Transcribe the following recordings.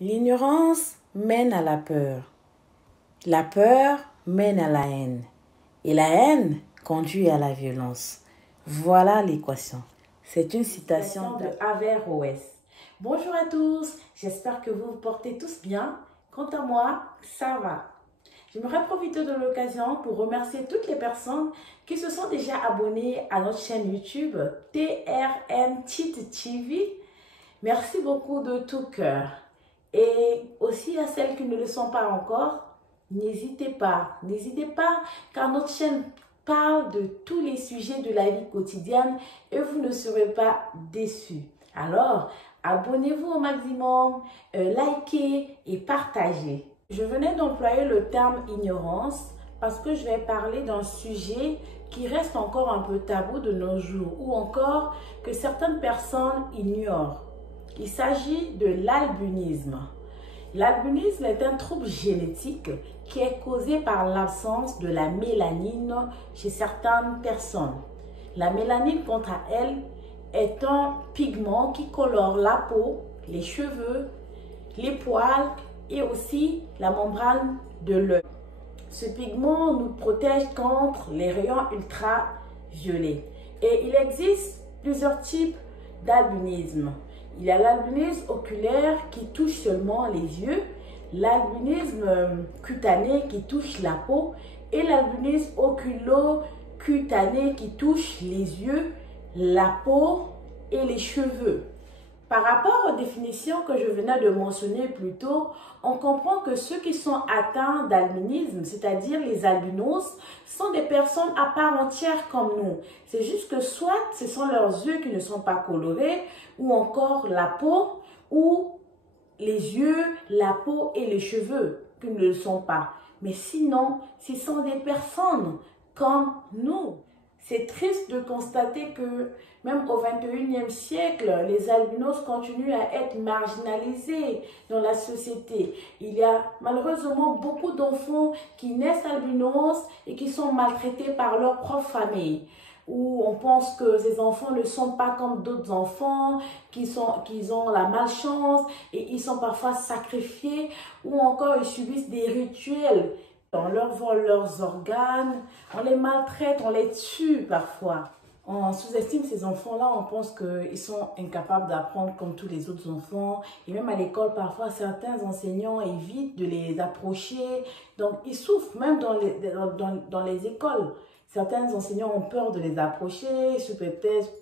L'ignorance mène à la peur. La peur mène à la haine. Et la haine conduit à la violence. Voilà l'équation. C'est une citation de Averroès. Bonjour à tous, j'espère que vous vous portez tous bien. Quant à moi, ça va. J'aimerais profiter de l'occasion pour remercier toutes les personnes qui se sont déjà abonnées à notre chaîne YouTube TRN Cheat TV. Merci beaucoup de tout cœur. Et aussi à celles qui ne le sont pas encore, n'hésitez pas, car notre chaîne parle de tous les sujets de la vie quotidienne et vous ne serez pas déçus. Alors, abonnez-vous au maximum, likez et partagez. Je venais d'employer le terme ignorance parce que je vais parler d'un sujet qui reste encore un peu tabou de nos jours ou encore que certaines personnes ignorent. Il s'agit de l'albinisme. L'albinisme est un trouble génétique qui est causé par l'absence de la mélanine chez certaines personnes. La mélanine, quant à elle, est un pigment qui colore la peau, les cheveux, les poils et aussi la membrane de l'œil. Ce pigment nous protège contre les rayons ultraviolets. Et il existe plusieurs types d'albinisme. Il y a l'albinisme oculaire qui touche seulement les yeux, l'albinisme cutané qui touche la peau et l'albinisme oculocutané qui touche les yeux, la peau et les cheveux. Par rapport aux définitions que je venais de mentionner plus tôt, on comprend que ceux qui sont atteints d'albinisme, c'est-à-dire les albinos, sont des personnes à part entière comme nous. C'est juste que soit ce sont leurs yeux qui ne sont pas colorés, ou encore la peau, ou les yeux, la peau et les cheveux qui ne le sont pas. Mais sinon, ce sont des personnes comme nous. C'est triste de constater que même au XXIe siècle, les albinos continuent à être marginalisés dans la société. Il y a malheureusement beaucoup d'enfants qui naissent albinos et qui sont maltraités par leur propre famille. Où on pense que ces enfants ne sont pas comme d'autres enfants, qu'ils ont la malchance et ils sont parfois sacrifiés ou encore ils subissent des rituels. On leur vole leurs organes, on les maltraite, on les tue parfois. On sous-estime ces enfants-là, on pense qu'ils sont incapables d'apprendre comme tous les autres enfants. Et même à l'école, parfois, certains enseignants évitent de les approcher. Donc, ils souffrent même dans les écoles. Certains enseignants ont peur de les approcher sous prétexte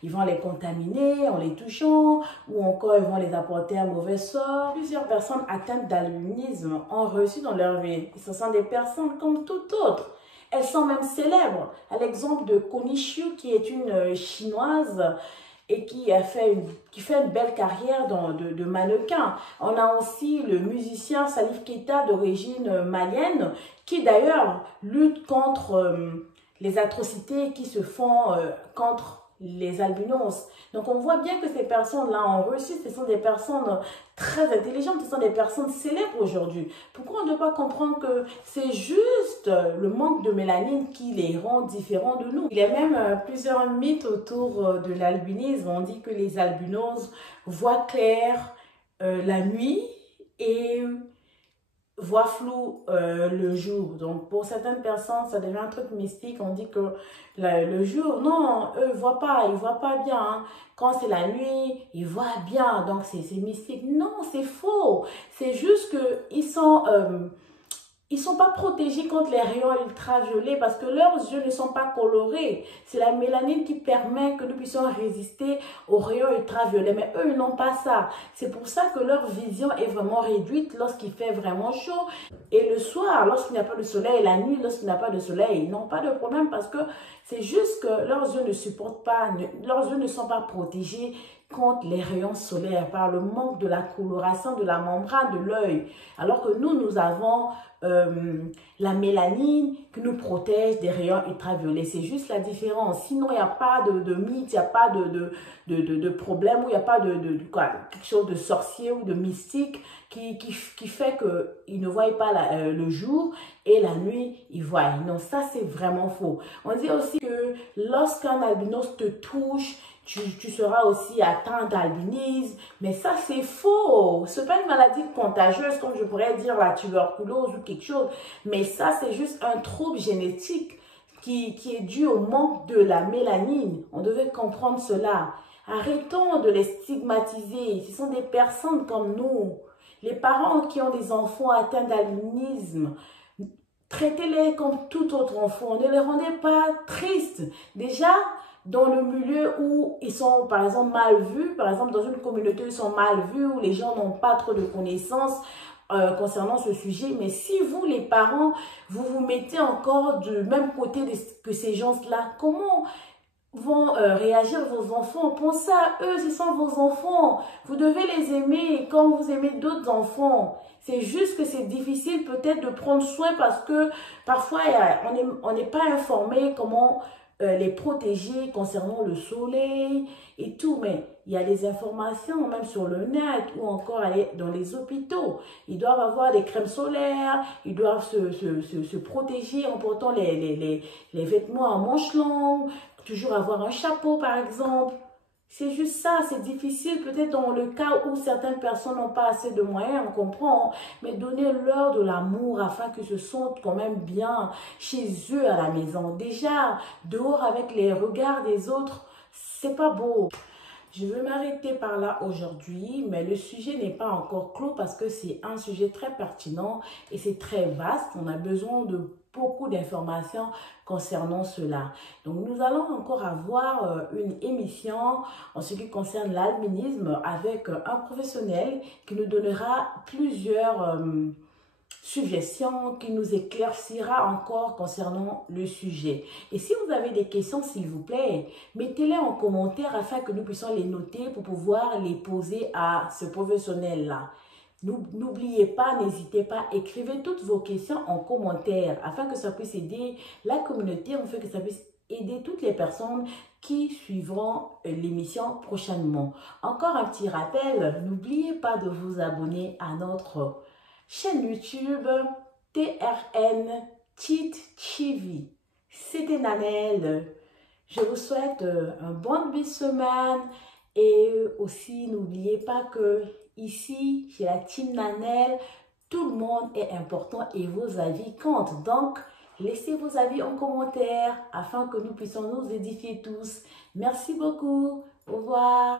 qu'ils vont les contaminer en les touchant ou encore ils vont les apporter un mauvais sort. Plusieurs personnes atteintes d'albinisme ont reçu dans leur vie. Ce sont des personnes comme toutes autres. Elles sont même célèbres. À l'exemple de Connie Chiu, qui est une chinoise et qui fait une belle carrière de mannequin. On a aussi le musicien Salif Keita d'origine malienne qui d'ailleurs lutte contre les atrocités qui se font contre les albinos. Donc on voit bien que ces personnes-là ont reçu, ce sont des personnes très intelligentes, ce sont des personnes célèbres aujourd'hui. Pourquoi on ne doit pas comprendre que c'est juste le manque de mélanine qui les rend différents de nous? Il y a même plusieurs mythes autour de l'albinisme. On dit que les albinos voient clair la nuit et voient flou le jour. Donc pour certaines personnes, ça devient un truc mystique. On dit que le jour, non, eux ils voient pas bien. Hein. Quand c'est la nuit, ils voient bien. Donc c'est mystique. Non, c'est faux. C'est juste que ils sont pas protégés contre les rayons ultraviolets parce que leurs yeux ne sont pas colorés. C'est la mélanine qui permet que nous puissions résister aux rayons ultraviolets. Mais eux, ils n'ont pas ça. C'est pour ça que leur vision est vraiment réduite lorsqu'il fait vraiment chaud. Et le soir, lorsqu'il n'y a pas de soleil, la nuit, lorsqu'il n'y a pas de soleil, ils n'ont pas de problème parce que c'est juste que leurs yeux ne supportent pas, leurs yeux ne sont pas protégés contre les rayons solaires par le manque de la coloration de la membrane de l'œil. Alors que nous avons la mélanine qui nous protège des rayons ultraviolets. C'est juste la différence. Sinon, il n'y a pas de mythe, il n'y a pas de problème, ou il n'y a pas quelque chose de sorcier ou de mystique qui fait qu'ils ne voient pas le jour et la nuit, ils voient. Non, ça, c'est vraiment faux. On dit aussi que lorsqu'un albinos te touche, tu seras aussi atteint d'albinisme. Mais ça, c'est faux. Ce n'est pas une maladie contagieuse, comme je pourrais dire la tuberculose ou quelque chose. Mais ça, c'est juste un trouble génétique qui est dû au manque de la mélanine. On devait comprendre cela. Arrêtons de les stigmatiser. Ce sont des personnes comme nous. Les parents qui ont des enfants atteints d'albinisme, traitez-les comme tout autre enfant. Ne les rendez pas tristes. Déjà, dans le milieu où ils sont, par exemple, mal vus, par exemple, dans une communauté où ils sont mal vus, où les gens n'ont pas trop de connaissances concernant ce sujet. Mais si vous, les parents, vous vous mettez encore du même côté que ces gens-là, comment vont réagir vos enfants? Pensez à eux, ce sont vos enfants. Vous devez les aimer comme vous aimez d'autres enfants. C'est juste que c'est difficile peut-être de prendre soin parce que parfois on n'est pas informé comment les protéger concernant le soleil et tout. Mais il y a des informations même sur le net ou encore aller dans les hôpitaux. Ils doivent avoir des crèmes solaires, ils doivent se protéger en portant les vêtements à manches longues, toujours avoir un chapeau par exemple. C'est juste ça, c'est difficile peut-être dans le cas où certaines personnes n'ont pas assez de moyens, on comprend, mais donnez-leur de l'amour afin qu'ils se sentent quand même bien chez eux à la maison. Déjà, dehors avec les regards des autres, c'est pas beau. Je veux m'arrêter par là aujourd'hui, mais le sujet n'est pas encore clos parce que c'est un sujet très pertinent et c'est très vaste. On a besoin de beaucoup d'informations concernant cela. Donc, nous allons encore avoir une émission en ce qui concerne l'albinisme avec un professionnel qui nous donnera plusieurs suggestions, qui nous éclaircira encore concernant le sujet. Et si vous avez des questions, s'il vous plaît, mettez-les en commentaire afin que nous puissions les noter pour pouvoir les poser à ce professionnel-là. N'oubliez pas, n'hésitez pas, écrivez toutes vos questions en commentaire afin que ça puisse aider la communauté, afin que ça puisse aider toutes les personnes qui suivront l'émission prochainement. Encore un petit rappel, n'oubliez pas de vous abonner à notre chaîne YouTube TRN Cheat TV. C'était Nanelle. Je vous souhaite un bon début de semaine et aussi n'oubliez pas que ici, chez la team Nanelle, tout le monde est important et vos avis comptent. Donc, laissez vos avis en commentaire afin que nous puissions nous édifier tous. Merci beaucoup. Au revoir.